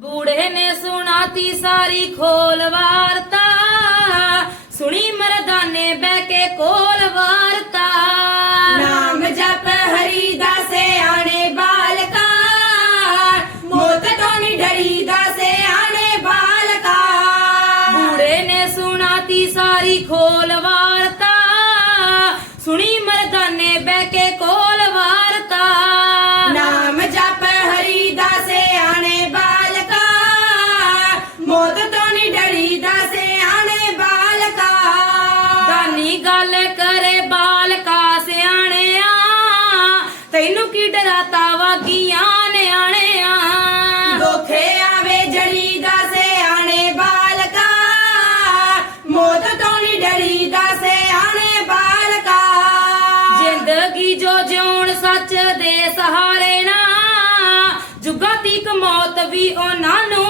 ਬੂੜੇ ਨੇ ਸੁਣਾਤੀ ਸਾਰੀ ਖੋਲ ਵਾਰਤਾ। ਸੁਣੀ ਮਰਦਾਨੇ ਬਹਿ ਕੇ ਕੋਲ ਵਾਰਤਾ। ਨਾਮ ਜਪ ਹਰੀ ਦਾ ਸਿਆਣੇ ਬਾਲਕਾ। ਮੋਤ ਤੋਂ ਨੀ ਡਰੀ ਦਾ ਸਿਆਣੇ ਬਾਲਕਾ। ਬੂੜੇ ਨੇ ਸੁਣਾਤੀ ਸਾਰੀ ਖੋਲ ਵਾਰਤਾ। ਸੁਣੀ ਗੱਲ ਕਰੇ ਬਾਲਕਾ ਸਿਆਣਿਆ ਤੈਨੂੰ ਕੀ ਡਰਾਤਾ ਵਾਗੀਆਂ ਨਿਆਣਿਆ? ਦੁੱਖੇ ਆਵੇ ਜੜੀ ਦਾ ਸਿਆਣੇ ਬਾਲਕਾ ਮੋਤ ਤੋਂ ਨੀ ਡਰੀ ਦਾ ਸਿਆਣੇ ਬਾਲਕਾ। ਜ਼ਿੰਦਗੀ ਜੋ ਜਿਉਣ ਸੱਚ ਦੇ ਸਹਾਰੇ ਨਾ ਜੁਗਾ ਤੀਕ ਮੌਤ ਵੀ ਉਹਨਾਂ ਨੂੰ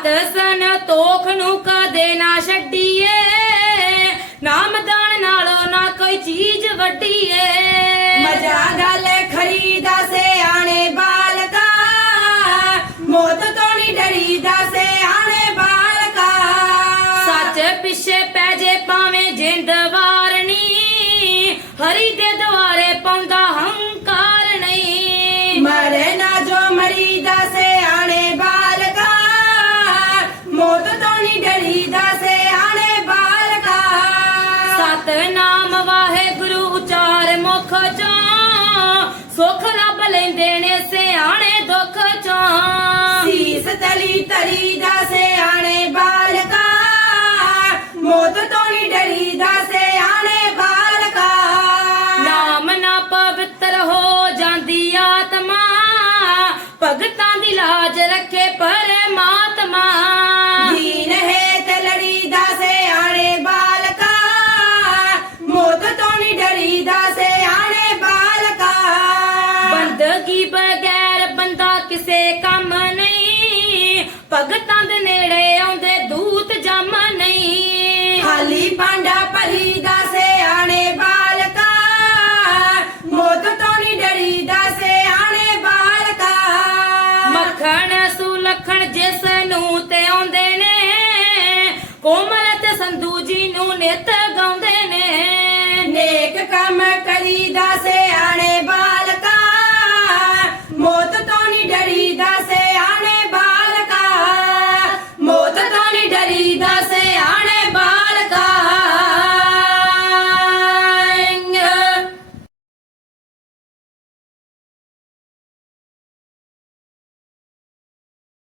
ਸਤ ਸੰਤੋਖ ਨੂੰ ਕਦੇ ਨਾ ਛੱਡੀਏ? ਨਾਮ ਦਾਨ ਨਾਲੋਂ ਨਾ ਕੋਈ ਚੀਜ਼ ਵੱਡੀਏ ਮਜਾ ਗੱਲ ਖਰੀਦਾ ਸਿਆਣੇ ਬਾਲਕਾ ਮੌਤ ਤੋਂ ਨੀ ਡਰੀਦਾ ਸਿਆਣੇ ਬਾਲਕਾ। ਸੱਚ ਪਿੱਛੇ ਪੈ ਜੇ ਪਾਵੇਂ ਜਿੰਦ ਵਾਰਨੀ ਹਰੀ ਦੇ ਦੁਆਰੇ ਸੁਖ ਲੱਭ ਲੈਂਦੇ ਨੇ ਸਿਆਣੇ ਦੁੱਖ ਚੋਂ। ਸੀਸ ਤਲੀ ਤਰੀ ਦਾ ਸਿਆਣੇ ਬਾਲਕਾ ਮੌਤ ਤੋਂ ਨੀ ਡਰੀਦਾ ਸਿਆਣੇ ਬਾਲਕਾ ਨਾਮ ਨਾ ਪਵਿੱਤਰ ਹੋ ਜਾਂਦੀ ਆਤਮਾ। ਭਗਤਾਂ ਦੀ ਲਾਜ ਰੱਖੇ ਪਰਮਾਤਮਾ। ਤੰਦ ਨੇੜੇ ਆਉਂਦੇ ਦੂਤ ਜਾਮਾ ਨਹੀਂ। ਖਾਲੀ ਭਾਂਡਾ ਭਰੀ ਦਾ ਸਿਆਣੇ ਬਾਲਕਾ ਮੋਤ ਤੋਂ ਨਹੀਂ ਡਰੀ ਦਾ ਸਿਆਣੇ ਬਾਲਕਾ। ਮੱਖਣ ਸੁਲਖਣ ਜਿਸ ਨੂੰ ਤੇ ਆਉਂਦੇ ਨੇ ਕੋਮਲ ਤੇ ਸੰਧੂ ਜੀ ਨੂੰ ਨਿਤ ਗਾਉਂਦੇ ਨੇ। ਨੇਕ ਕੰਮ ਕਰੀ ਦਾ ਸੇ